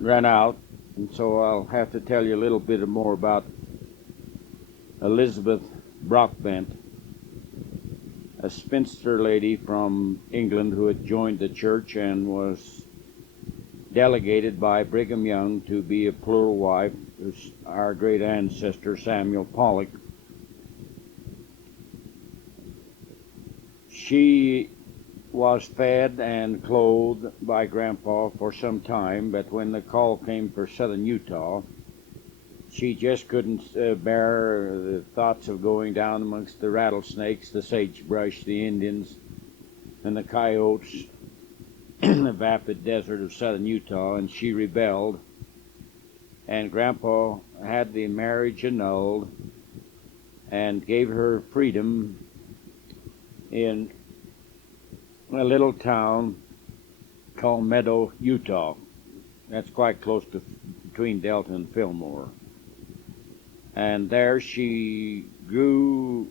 ran out, and so I'll have to tell you a little bit more about Elizabeth Brockbent, a spinster lady from England who had joined the church and was delegated by Brigham Young to be a plural wife to our great ancestor Samuel Pollock. She was fed and clothed by Grandpa for some time, but when the call came for southern Utah, she just couldn't bear the thoughts of going down amongst the rattlesnakes, the sagebrush, the Indians, and the coyotes in the vapid desert of southern Utah, and she rebelled. And Grandpa had the marriage annulled and gave her freedom in a little town called Meadow, Utah. That's quite close to between Delta and Fillmore. And there she grew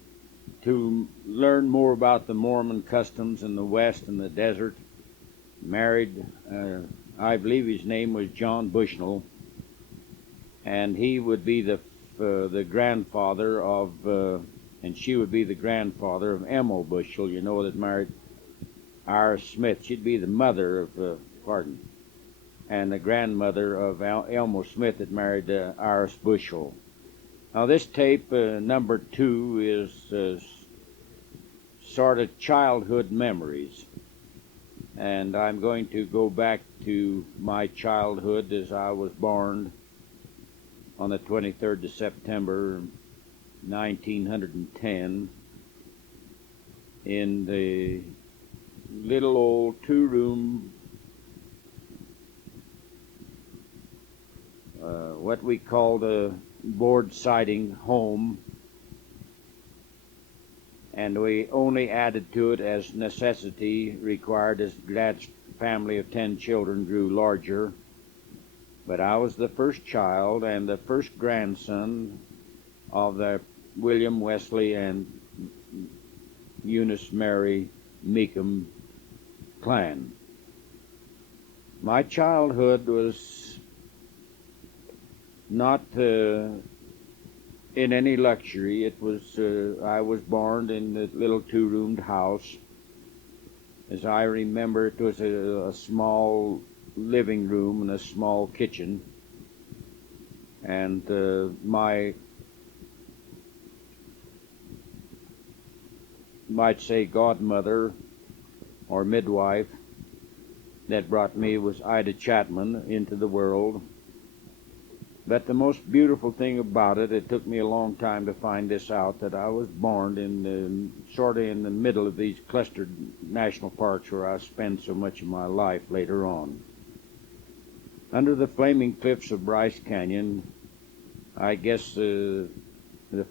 to learn more about the Mormon customs in the West and the desert. Married, I believe his name was John Bushnell, and he would be the grandfather of, and she would be the grandfather of Emil Bushnell, you know, that married Iris Smith. She'd be the mother of, and the grandmother of Elmo Smith that married Iris Bushnell. Now this tape, number 2, is sort of childhood memories. And I'm going to go back to my childhood as I was born on the 23rd of September, 1910, in the little old 2-room, what we called a board siding home, and we only added to it as necessity required as Dad's family of 10 children grew larger. But I was the first child and the first grandson of the William Wesley and Eunice Mary Meekum clan. My childhood was not in any luxury. It was I was born in the little 2-roomed house. As I remember, it was a small living room and a small kitchen, and my, might say, godmother or midwife that brought me was Ida Chapman into the world. But the most beautiful thing about it, it took me a long time to find this out, that I was born in sort of in the middle of these clustered national parks where I spent so much of my life later on. Under the flaming cliffs of Bryce Canyon, I guess the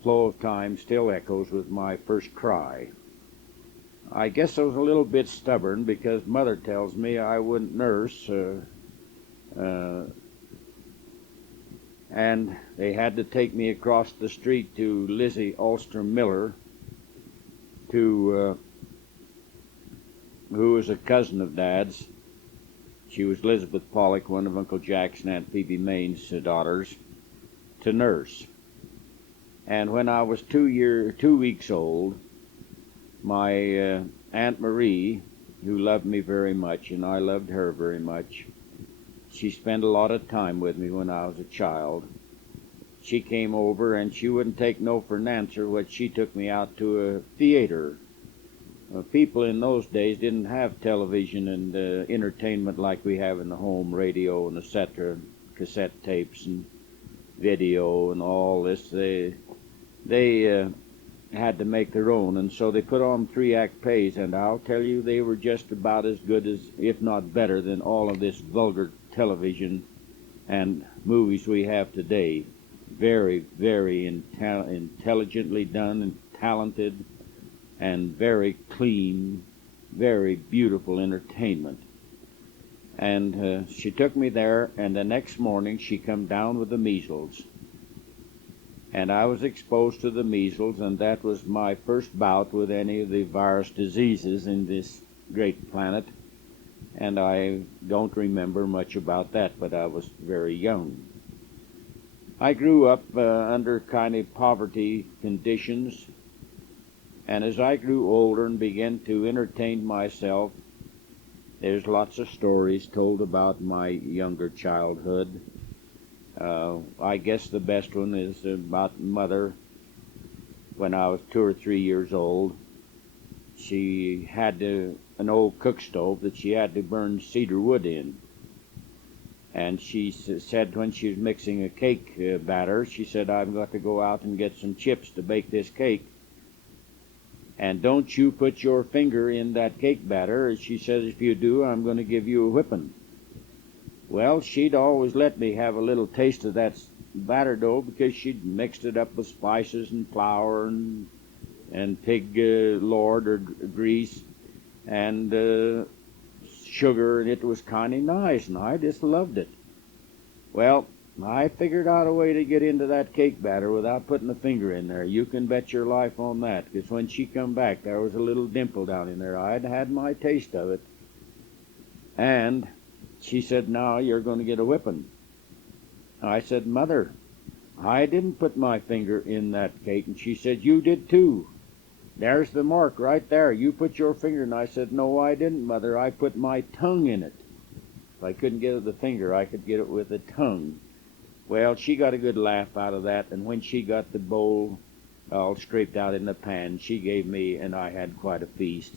flow of time still echoes with my first cry. I guess I was a little bit stubborn because Mother tells me I wouldn't nurse, and they had to take me across the street to Lizzie Ulster Miller, who was a cousin of Dad's. She was Elizabeth Pollock, one of Uncle Jack's and Aunt Phoebe Maine's daughters, to nurse. And when I was 2 weeks old, my Aunt Marie, who loved me very much, and I loved her very much, she spent a lot of time with me when I was a child. She came over, and she wouldn't take no for an answer when she took me out to a theater. People in those days didn't have television and entertainment like we have in the home, radio and etc., cassette tapes and video and all this. They had to make their own, and so they put on 3-act plays, and I'll tell you, they were just about as good as, if not better than, all of this vulgar television and movies we have today. Very, very intelligently done and talented, and very clean, very beautiful entertainment. And she took me there, and the next morning she come down with the measles. And I was exposed to the measles, and that was my first bout with any of the virus diseases in this great planet. and I don't remember much about that, but I was very young. I grew up under kind of poverty conditions, and as I grew older and began to entertain myself, there's lots of stories told about my younger childhood. I guess the best one is about mother. When I was 2 or 3 years old, she had an old cook stove that she had to burn cedar wood in. And she said when she was mixing a cake batter, she said, I've got to go out and get some chips to bake this cake. And don't you put your finger in that cake batter. She says, if you do, I'm going to give you a whipping. Well, she'd always let me have a little taste of that batter dough because she'd mixed it up with spices and flour and pig lard or grease and sugar, and it was kind of nice, and I just loved it. Well, I figured out a way to get into that cake batter without putting a finger in there. You can bet your life on that, because when she come back, there was a little dimple down in there. I'd had my taste of it. And she said, now you're going to get a whipping. I said, Mother, I didn't put my finger in that cake. And she said, you did too. There's the mark right there. You put your finger. And I said, no, I didn't, Mother. I put my tongue in it. If I couldn't get it with the finger, I could get it with the tongue. Well, she got a good laugh out of that, and when she got the bowl all scraped out in the pan, she gave me, and I had quite a feast.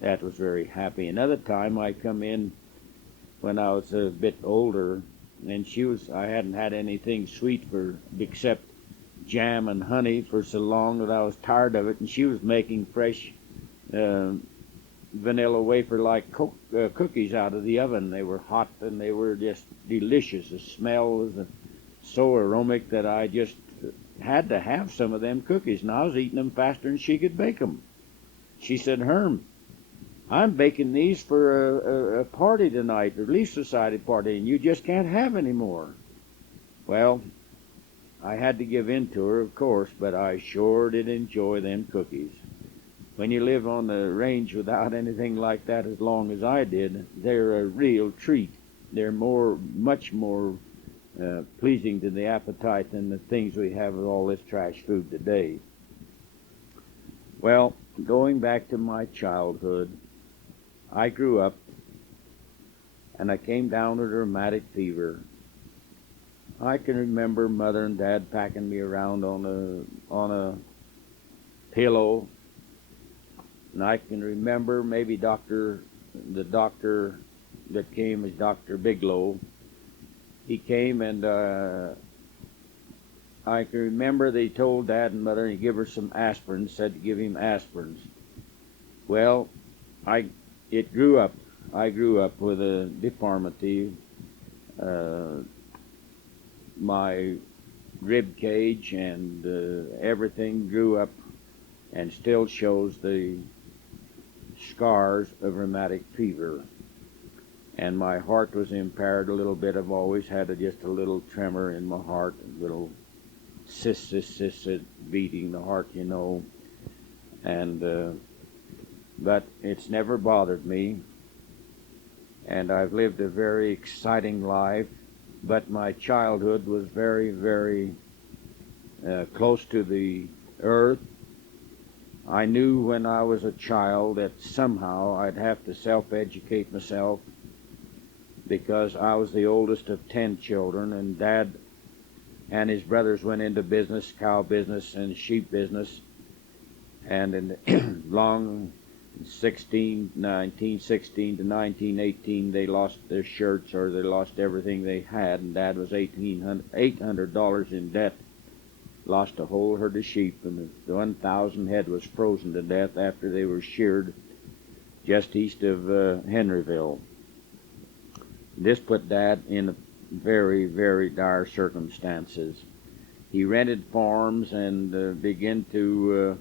That was very happy. Another time I come in when I was a bit older, and I hadn't had anything sweet except jam and honey for so long that I was tired of it, and she was making fresh vanilla wafer-like cookies out of the oven. They were hot, and they were just delicious. The smell was so aromatic that I just had to have some of them cookies, and I was eating them faster than she could bake them. She said, Herm, I'm baking these for a party tonight, a Relief Society party, and you just can't have any more. Well, I had to give in to her, of course, but I sure did enjoy them cookies. When you live on the range without anything like that as long as I did, they're a real treat. They're much more pleasing to the appetite than the things we have with all this trash food today. Well, going back to my childhood, I grew up and I came down with rheumatic fever. I can remember Mother and Dad packing me around on a pillow, and I can remember maybe the doctor that came was Dr. Bigelow. He came, and I can remember they told Dad and Mother to give her some aspirin, said to give him aspirins. Well, I grew up with a deformity. My rib cage and everything grew up and still shows the scars of rheumatic fever. And my heart was impaired a little bit. I've always had just a little tremor in my heart, a little sis beating the heart, you know. And but it's never bothered me. And I've lived a very exciting life. But my childhood was very, very close to the earth. I knew when I was a child that somehow I'd have to self-educate myself, because I was the oldest of 10 children, and Dad and his brothers went into business, cow business and sheep business, and in long 1916 to 1918 they lost their shirts, or they lost everything they had, and Dad was $800 in debt, lost a whole herd of sheep, and 1,000 head was frozen to death after they were sheared just east of Henryville. This put Dad in very, very dire circumstances. He rented farms and began to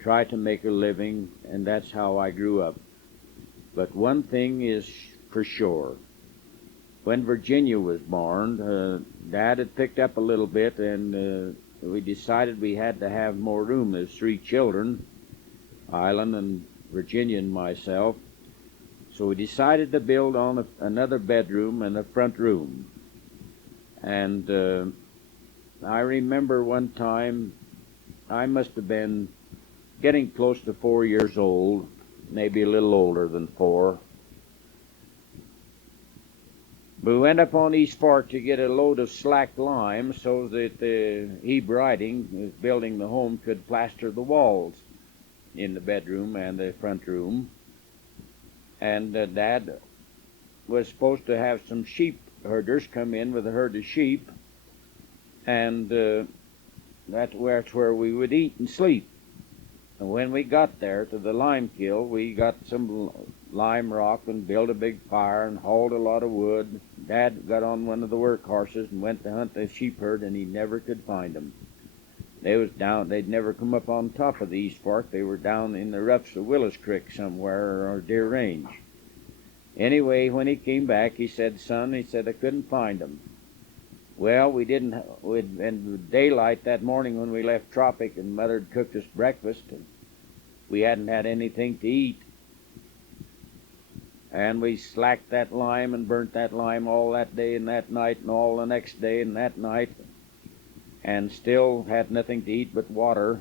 try to make a living, and that's how I grew up. But one thing is for sure. When Virginia was born, Dad had picked up a little bit, and we decided we had to have more room. There's 3 children, Island and Virginia and myself. So we decided to build on another bedroom and a front room. And I remember one time, I must have been getting close to 4 years old, maybe a little older than 4. We went up on East Fork to get a load of slack lime so that Hebe Riding, building the home, could plaster the walls in the bedroom and the front room. And Dad was supposed to have some sheep herders come in with a herd of sheep, and that's where we would eat and sleep. And when we got there to the lime kiln, we got some lime rock and built a big fire and hauled a lot of wood. Dad got on one of the work horses and went to hunt the sheep herd, and he never could find them. They was down. They'd never come up on top of the East Fork. They were down in the roughs of Willis Creek somewhere or Deer Range. Anyway, when he came back, he said, "Son," he said, "I couldn't find them." Well, we didn't. In daylight that morning when we left Tropic, and Mother had cooked us breakfast, and we hadn't had anything to eat. And we slacked that lime and burnt that lime all that day and that night and all the next day and that night, and still had nothing to eat but water.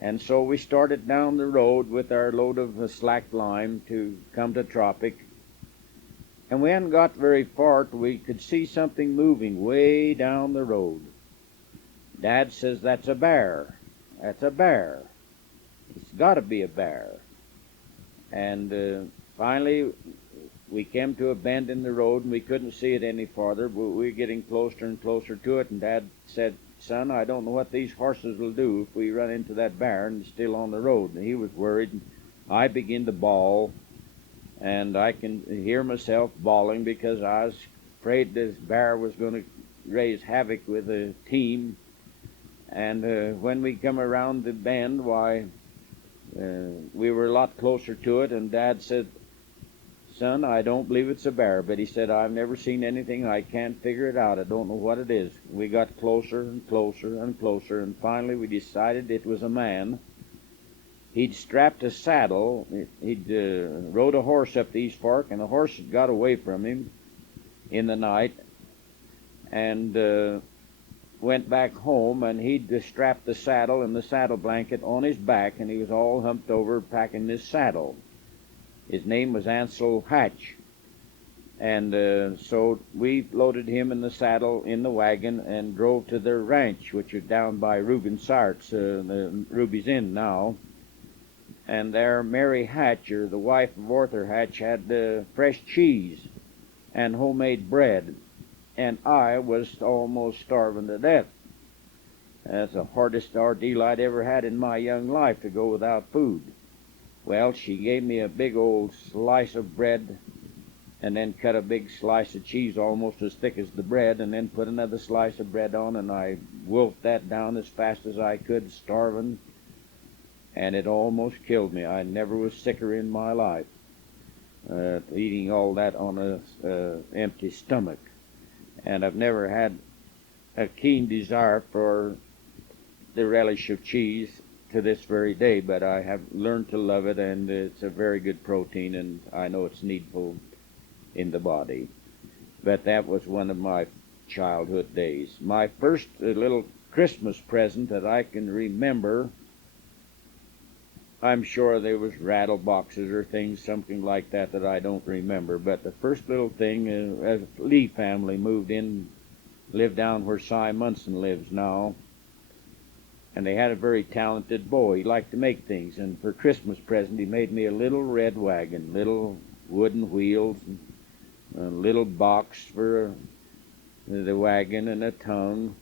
And so we started down the road with our load of slacked lime to come to Tropic. And we hadn't got very far till we could see something moving way down the road. Dad says, "That's a bear. That's a bear. It's got to be a bear." And finally, we came to a bend in the road, and we couldn't see it any farther, but we were getting closer and closer to it, and Dad said, "Son, I don't know what these horses will do if we run into that bear and it's still on the road." And he was worried, and I began to bawl, and I can hear myself bawling because I was afraid this bear was going to raise havoc with the team. And when we come around the bend, why, we were a lot closer to it, and Dad said, "Son, I don't believe it's a bear," but he said, "I've never seen anything. I can't figure it out. I don't know what it is." We got closer and closer and closer, and finally we decided it was a man. He'd strapped a saddle. He'd rode a horse up the East Fork, and the horse had got away from him in the night and went back home, and he'd strapped the saddle and the saddle blanket on his back, and he was all humped over packing this saddle. His name was Ansel Hatch. And so we loaded him in the saddle in the wagon and drove to their ranch, which is down by Reuben Sart's, the Ruby's Inn now. And there Mary Hatch, or the wife of Arthur Hatch, had fresh cheese and homemade bread. And I was almost starving to death. That's the hardest ordeal I'd ever had in my young life, to go without food. Well, she gave me a big old slice of bread, and then cut a big slice of cheese almost as thick as the bread, and then put another slice of bread on, and I wolfed that down as fast as I could, starving, and it almost killed me. I never was sicker in my life, eating all that on a empty stomach. And I've never had a keen desire for the relish of cheese to this very day, but I have learned to love it, and it's a very good protein, and I know it's needful in the body. But that was one of my childhood days. My first little Christmas present that I can remember, I'm sure there was rattle boxes or things, something like that, that I don't remember. But the first little thing, as a Lee family moved in, lived down where Cy Munson lives now. And they had a very talented boy. He liked to make things. And for Christmas present, he made me a little red wagon, little wooden wheels, and a little box for the wagon and a tongue,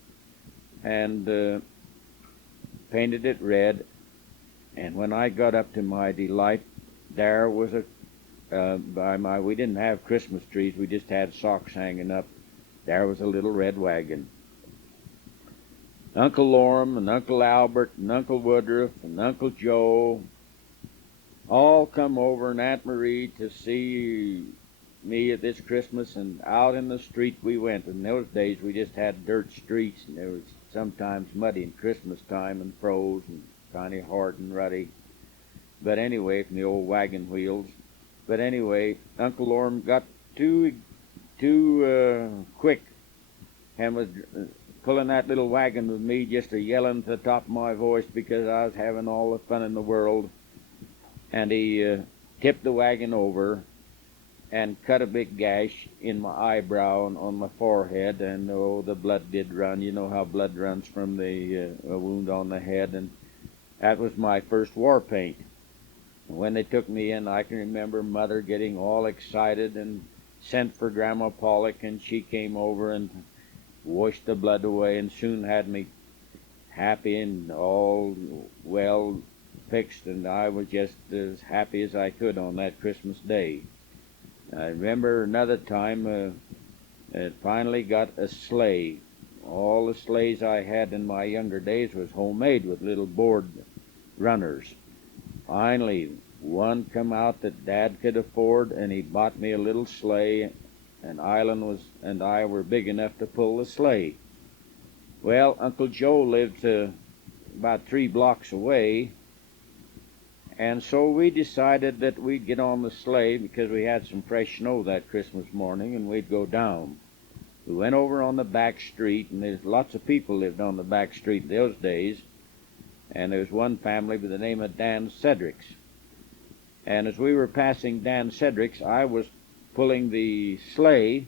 and painted it red. And when I got up to my delight, there was we didn't have Christmas trees, we just had socks hanging up. There was a little red wagon. Uncle Lorem and Uncle Albert and Uncle Woodruff and Uncle Joe all come over, and Aunt Marie, to see me at this Christmas, and out in the street we went. In those days we just had dirt streets, and there was sometimes muddy in Christmas time and froze and kind of hard and ruddy. But anyway, from the old wagon wheels. But anyway, Uncle Orm got too quick and was pulling that little wagon with me, just a yelling to the top of my voice because I was having all the fun in the world. And he tipped the wagon over and cut a big gash in my eyebrow and on my forehead, and oh, the blood did run. You know how blood runs from the wound on the head, and that was my first war paint. When they took me in, I can remember Mother getting all excited and sent for Grandma Pollock, and she came over and washed the blood away and soon had me happy and all well fixed, and I was just as happy as I could on that Christmas Day. I remember another time it finally got a sleigh. All the sleighs I had in my younger days was homemade with little board runners. Finally, one come out that Dad could afford, and he bought me a little sleigh, and Island and I were big enough to pull the sleigh. Well, Uncle Joe lived about 3 blocks away, and so we decided that we'd get on the sleigh because we had some fresh snow that Christmas morning, and we'd go down. We went over on the back street, and there's lots of people lived on the back street those days, and there was one family by the name of Dan Cedric's. And as we were passing Dan Cedric's, I was pulling the sleigh,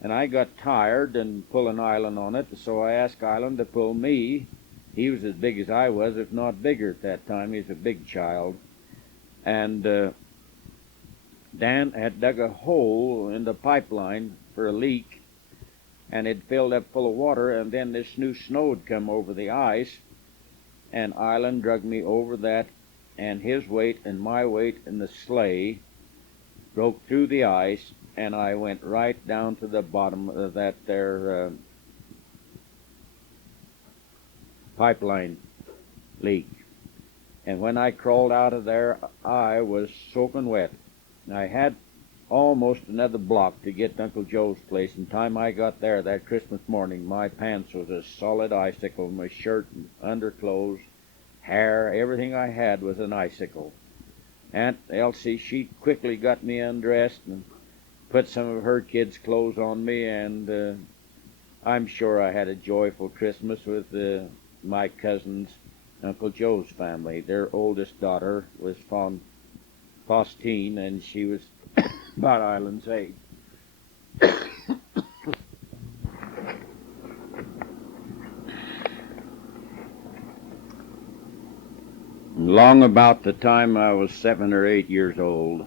and I got tired and pulling Island on it, so I asked Island to pull me. He was as big as I was, if not bigger at that time. He was a big child. And Dan had dug a hole in the pipeline for a leak, and it filled up full of water, and then this new snow had come over the ice, and Island dragged me over that, and his weight and my weight in the sleigh broke through the ice, and I went right down to the bottom of that there pipeline leak. And when I crawled out of there, I was soaking wet. I had almost another block to get to Uncle Joe's place, and time I got there that Christmas morning, my pants was a solid icicle. My shirt and underclothes, hair, everything I had was an icicle. Aunt Elsie, she quickly got me undressed and put some of her kids' clothes on me, and I'm sure I had a joyful Christmas with my cousins, Uncle Joe's family. Their oldest daughter was Faustine, and she was about Island's age. Long about the time I was 7 or 8 years old,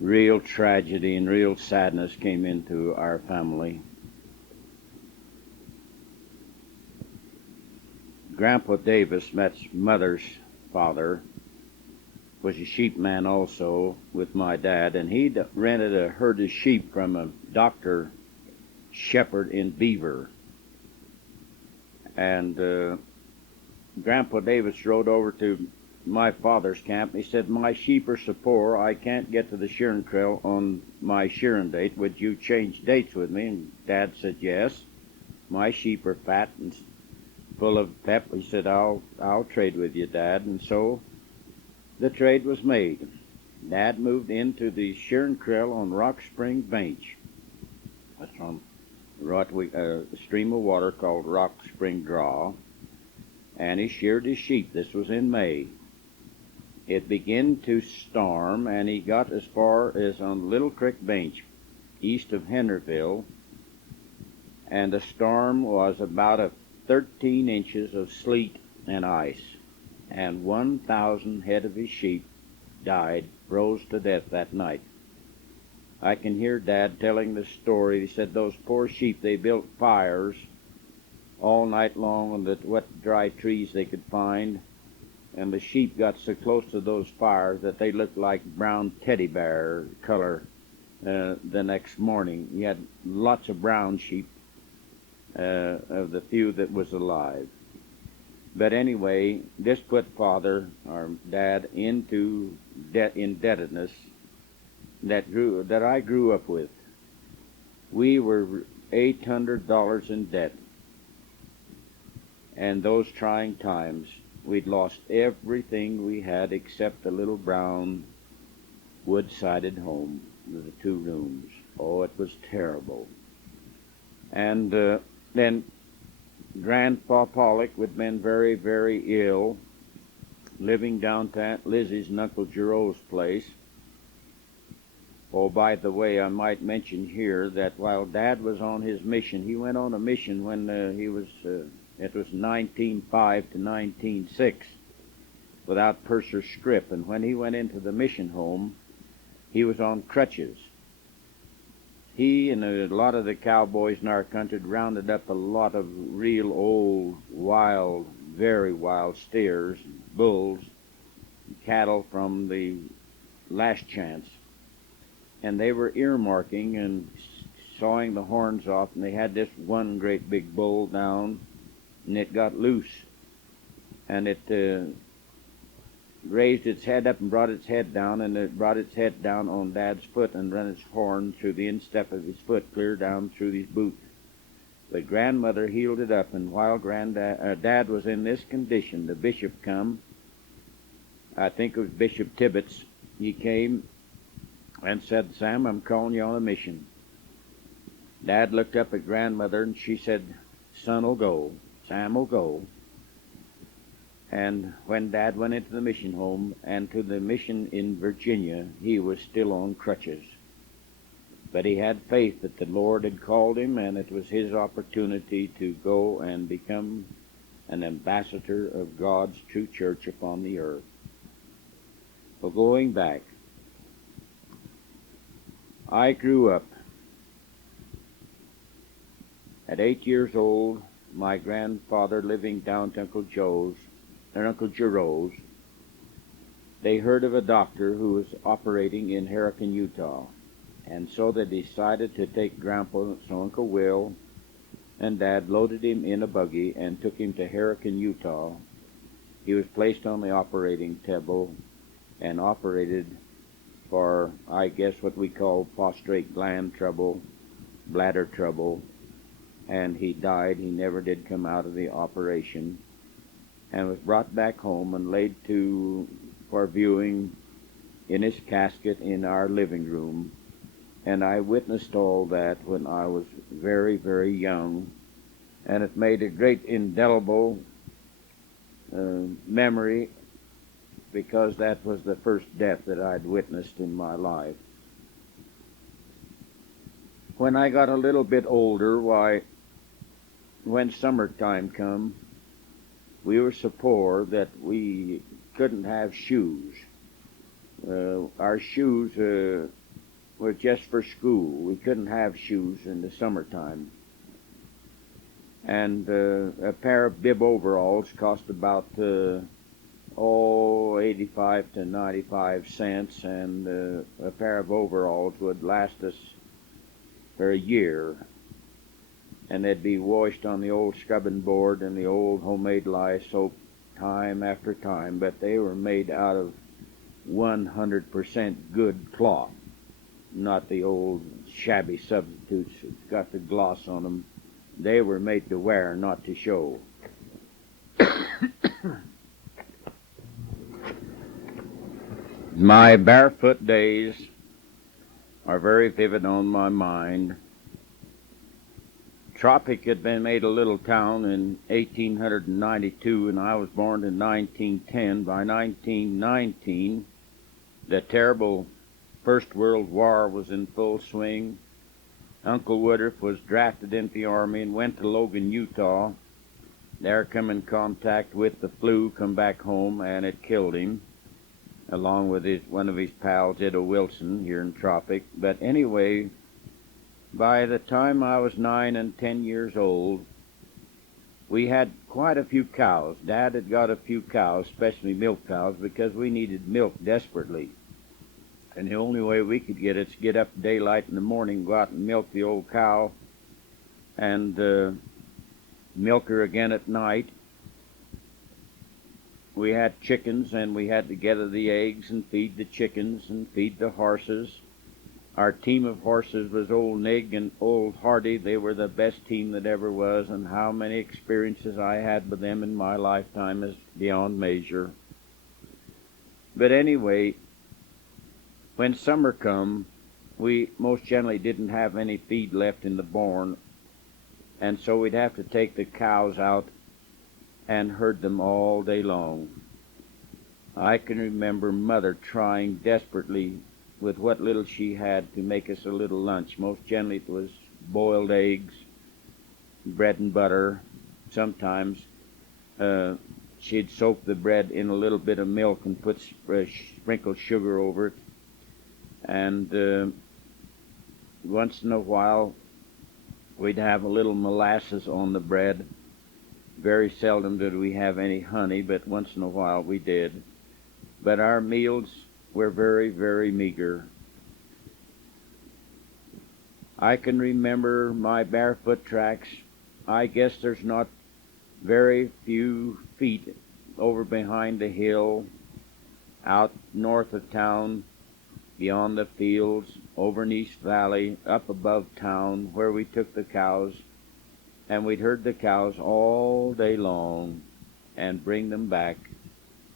real tragedy and real sadness came into our family. Grandpa Davis, that's Mother's father, was a sheep man also with my dad, and he'd rented a herd of sheep from a Dr. Shepherd in Beaver. And Grandpa Davis rode over to my father's camp. He said, "My sheep are so poor, I can't get to the shearing trail on my shearing date. Would you change dates with me?" And Dad said, "Yes. My sheep are fat and full of pep." He said, I'll trade with you, Dad." And so the trade was made. Dad moved into the shearing trail on Rock Spring Bench. That's on a stream of water called Rock Spring Draw. And he sheared his sheep. This was in May. It began to storm, and he got as far as on Little Creek Bench, east of Henryville, and the storm was about 13 inches of sleet and ice, and 1,000 head of his sheep died, froze to death that night. I can hear Dad telling the story. He said those poor sheep, they built fires all night long on the wet, dry trees they could find, and the sheep got so close to those fires that they looked like brown teddy bear color the next morning. You had lots of brown sheep of the few that was alive. But anyway, this put Father, or Dad, into indebtedness that I grew up with. We were $800 in debt. And those trying times, we'd lost everything we had except a little brown wood-sided home with the 2 rooms. Oh, it was terrible. And then Grandpa Pollock had been very, very ill, living down to Aunt Lizzie's and Uncle Giroux's place. Oh, by the way, I might mention here that while Dad was on his mission, he went on a mission when it was 1905 to 1906, without purse or scrip. And when he went into the mission home, he was on crutches. He and a lot of the cowboys in our country had rounded up a lot of real old, wild, very wild steers, bulls, cattle from the last chance. And they were earmarking and sawing the horns off, and they had this one great big bull down, and it got loose. And it raised its head up and brought its head down, and it brought its head down on Dad's foot and run its horn through the instep of his foot, clear down through his boot. But Grandmother healed it up, and while Dad was in this condition, the bishop come. I think it was Bishop Tibbetts. He came and said, "Sam, I'm calling you on a mission." Dad looked up at Grandmother, and she said, "Son'll go. Sam'll go." And when Dad went into the mission home and to the mission in Virginia, he was still on crutches. But he had faith that the Lord had called him, and it was his opportunity to go and become an ambassador of God's true church upon the earth. Well, going back, I grew up. At 8 years old, my grandfather living down to Uncle Giroux's, they heard of a doctor who was operating in Herman, Utah. And so they decided to take Grandpa, so Uncle Will and Dad loaded him in a buggy and took him to Herman, Utah. He was placed on the operating table and operated for, I guess, what we call prostrate gland trouble, bladder trouble, and he died. He never did come out of the operation, and was brought back home and laid for viewing in his casket in our living room. And I witnessed all that when I was very, very young, and it made a great indelible memory, because that was the first death that I'd witnessed in my life. When I got a little bit older, when summertime come, we were so poor that we couldn't have shoes. Our shoes were just for school. We couldn't have shoes in the summertime. And a pair of bib overalls cost about 85 to 95 cents, and a pair of overalls would last us for a year. And they'd be washed on the old scrubbing board and the old homemade lye soap time after time, but they were made out of 100% good cloth, not the old shabby substitutes that's got the gloss on them. They were made to wear, not to show. My barefoot days are very vivid on my mind. Tropic had been made a little town in 1892, and I was born in 1910. By 1919, the terrible First World War was in full swing. Uncle Woodruff was drafted into the Army and went to Logan, Utah. There come in contact with the flu, come back home, and it killed him, along with one of his pals, Edo Wilson, here in Tropic. But anyway, by the time I was 9 and 10 years old, we had quite a few cows. Dad had got a few cows, especially milk cows, because we needed milk desperately. And the only way we could get it is get up daylight in the morning, go out and milk the old cow, and milk her again at night. We had chickens, and we had to gather the eggs and feed the chickens and feed the horses. Our team of horses was Old Nig and Old Hardy. They were the best team that ever was, and how many experiences I had with them in my lifetime is beyond measure. But anyway, When summer come, we most generally didn't have any feed left in the barn, and so we'd have to take the cows out and herd them all day long. I can remember Mother trying desperately with what little she had to make us a little lunch. Most generally it was boiled eggs, bread and butter. Sometimes she'd soak the bread in a little bit of milk and put sprinkled sugar over it. And once in a while we'd have a little molasses on the bread. Very seldom did we have any honey, but once in a while we did. But our meals were very, very meager. I can remember my barefoot tracks. I guess there's not very few feet over behind the hill, out north of town, beyond the fields, over in East Valley, up above town, where we took the cows, and we'd herd the cows all day long and bring them back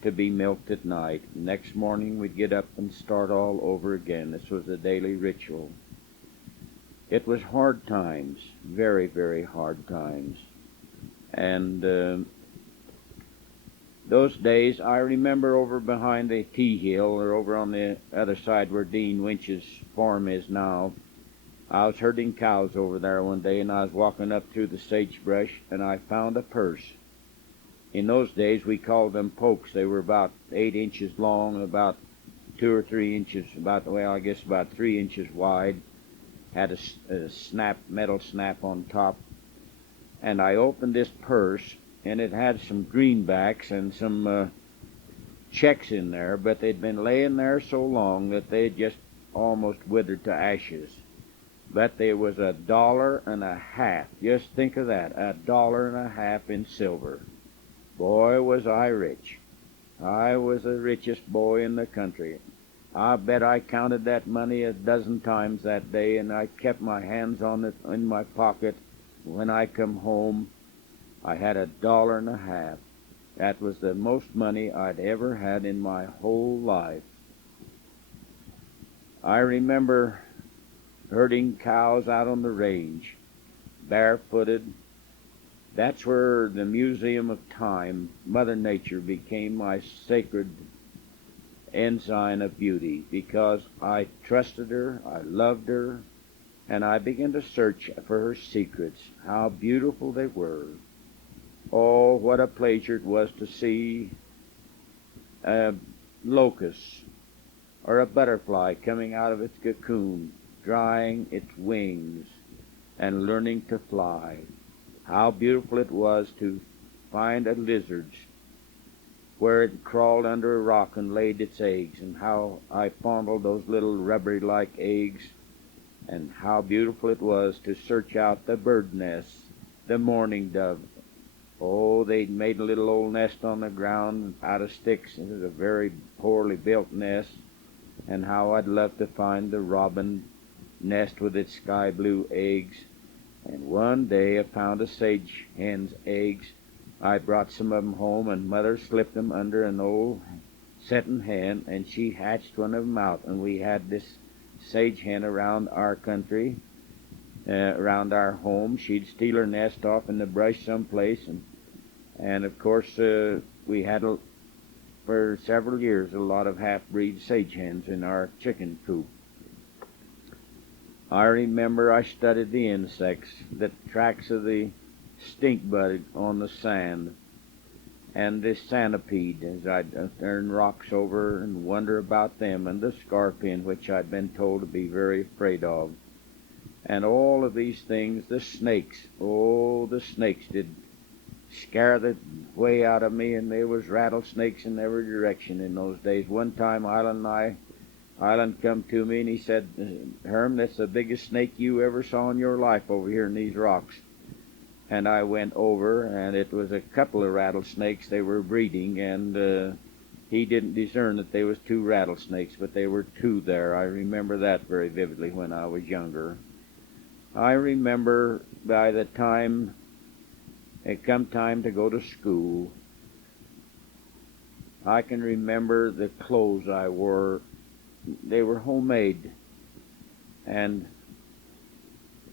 to be milked at night. Next morning we'd get up and start all over again. This was a daily ritual. It was hard times, very, very hard times. And those days, I remember over behind the Tea Hill, or over on the other side where Dean Winch's farm is now, I was herding cows over there one day, and I was walking up through the sagebrush, and I found a purse. In those days, we called them pokes. They were about 8 inches long, about 2 or 3 inches, about 3 inches wide, had a metal snap on top. And I opened this purse, and it had some greenbacks and some checks in there, but they'd been laying there so long that they'd just almost withered to ashes. But there was $1.50. Just think of that, $1.50 in silver. Boy, was I rich. I was the richest boy in the country. I bet I counted that money a dozen times that day, and I kept my hands on it in my pocket. When I come home, I had $1.50. That was the most money I'd ever had in my whole life. I remember herding cows out on the range, barefooted. That's where the Museum of Time, Mother Nature, became my sacred ensign of beauty, because I trusted her, I loved her, and I began to search for her secrets, how beautiful they were. Oh, what a pleasure it was to see a locust or a butterfly coming out of its cocoon, drying its wings and learning to fly. How beautiful it was to find a lizard where it crawled under a rock and laid its eggs, and how I fondled those little rubbery-like eggs, and how beautiful it was to search out the bird nests, the mourning dove. Oh, they'd made a little old nest on the ground out of sticks. It was a very poorly built nest, and how I'd love to find the robin nest with its sky blue eggs. And one day I found a sage hen's eggs. I brought some of them home, and Mother slipped them under an old setting hen, and she hatched one of them out, and we had this sage hen around our country, around our home. She'd steal her nest off in the brush someplace, and of course we had for several years a lot of half-breed sage hens in our chicken coop. I remember I studied the insects, the tracks of the stink bug on the sand, and the centipede, as I'd turn rocks over and wonder about them, and the scarpin, which I'd been told to be very afraid of. And all of these things, the snakes, oh, the snakes did scare the way out of me, and there was rattlesnakes in every direction in those days. One time Island come to me, and he said, "Herm, that's the biggest snake you ever saw in your life over here in these rocks." And I went over, and it was a couple of rattlesnakes. They were breeding, and he didn't discern that they was 2 rattlesnakes, but they were 2 there. I remember that very vividly when I was younger. I remember by the time it come time to go to school, I can remember the clothes I wore they were homemade, and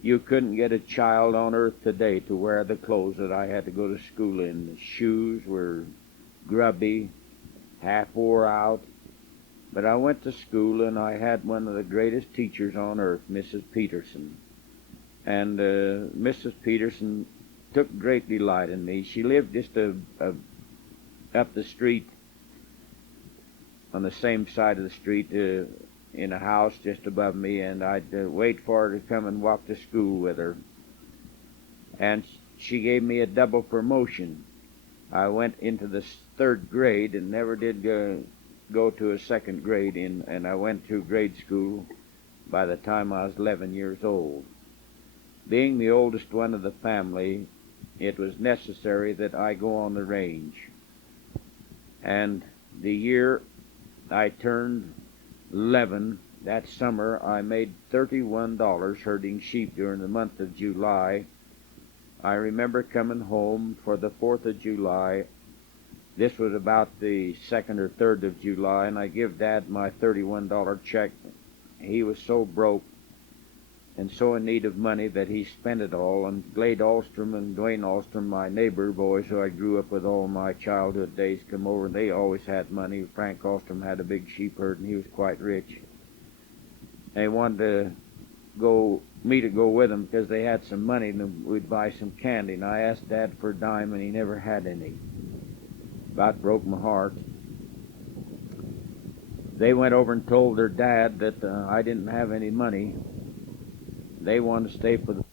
you couldn't get a child on earth today to wear the clothes that I had to go to school in. The shoes were grubby, half wore out, but I went to school and I had one of the greatest teachers on earth, Mrs. Peterson. And Mrs. Peterson took great delight in me. She lived just up the street, on the same side of the street, in a house just above me, and I'd wait for her to come and walk to school with her. And she gave me a double promotion. I went into the third grade and never did go to a second grade, and I went to grade school by the time I was 11 years old. Being the oldest one of the family, it was necessary that I go on the range. And the year I turned 11, that summer I made $31 herding sheep during the month of July. I remember coming home for the 4th of July. This was about the 2nd or 3rd of July, and I give Dad my $31 check. He was so broke and so in need of money that he spent it all. And Glade Alstrom and Dwayne Alstrom, my neighbor boys who I grew up with all my childhood days, come over, and they always had money. Frank Alstrom had a big sheep herd, and he was quite rich. They wanted me to go with them because they had some money, and we'd buy some candy. And I asked Dad for a dime, and he never had any. About broke my heart. They went over and told their dad that I didn't have any money. They wanted to stay for the